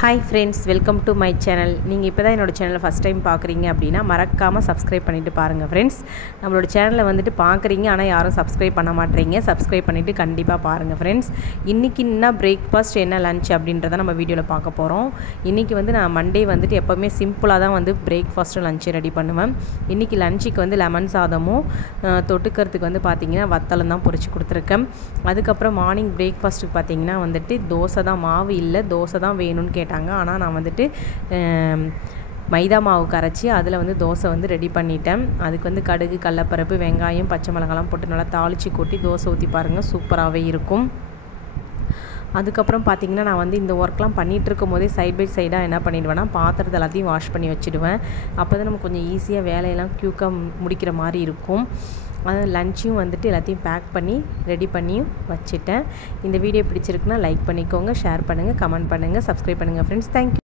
Hi friends, welcome to my channel. நீங்கள் இப்போ தான் என்னோடய சேனலை ஃபஸ்ட் டைம் பார்க்குறீங்க அப்படின்னா மறக்காமல் சப்ஸ்கிரைப் பண்ணிவிட்டு பாருங்கள் ஃப்ரெண்ட்ஸ். நம்மளோட சேனலை வந்துட்டு பார்க்குறீங்க, ஆனால் யாரும் சப்ஸ்கிரைப் பண்ண மாட்டேறீங்க. சப்ஸ்கிரைப் பண்ணிவிட்டு கண்டிப்பாக பாருங்கள் ஃப்ரெண்ட்ஸ். இன்றைக்கி என்ன பிரேக்ஃபாஸ்ட், என்ன லன்ச் அப்படின்றத நம்ம வீடியோவில் பார்க்க போகிறோம். இன்றைக்கி வந்து நான் மண்டே வந்துட்டு எப்போவுமே சிம்பிளாக தான் வந்து பிரேக்ஃபாஸ்ட்டு லஞ்சு ரெடி பண்ணுவேன். இன்றைக்கி லஞ்சுக்கு வந்து லெமன் சாதமும் தொட்டுக்கிறதுக்கு வந்து பார்த்திங்கன்னா வத்தலும் தான் பொரிச்சு கொடுத்துருக்கேன். அதுக்கப்புறம் மார்னிங் பிரேக்ஃபாஸ்ட்டுக்கு பார்த்திங்கன்னா வந்துட்டு தோசை தான், மாவு இல்லை தோசை தான் வேணும்னு கேட்டாங்க. ஆனால் நான் வந்துட்டு மைதா மாவு கரைச்சி அதில் வந்து தோசை வந்து ரெடி பண்ணிட்டேன். அதுக்கு வந்து கடுகு, கடலப்பருப்பு, வெங்காயம், பச்சை மிளகாலாம் போட்டு நல்லா தாளித்து கொட்டி தோசை ஊற்றி பாருங்கள், சூப்பராகவே இருக்கும். அதுக்கப்புறம் பார்த்திங்கன்னா நான் வந்து இந்த ஒர்க்லாம் பண்ணிகிட்டு இருக்கும் போதே சைட் பை சைடாக என்ன பண்ணிவிடுவேன்னா பாத்திரத்தை எல்லாத்தையும் வாஷ் பண்ணி வச்சுடுவேன். அப்போ தான் நம்ம கொஞ்சம் ஈஸியாக வேலையெல்லாம் க்யூக்காக முடிக்கிற மாதிரி இருக்கும். அது லஞ்சையும் வந்துட்டு எல்லாத்தையும் பேக் பண்ணி ரெடி பண்ணியும் வச்சுட்டேன். இந்த வீடியோ பிடிச்சிருக்குன்னா லைக் பண்ணிக்கோங்க, ஷேர் பண்ணுங்கள், கமெண்ட் பண்ணுங்கள், சப்ஸ்கிரைப் பண்ணுங்கள் ஃப்ரெண்ட்ஸ். தேங்க்யூ.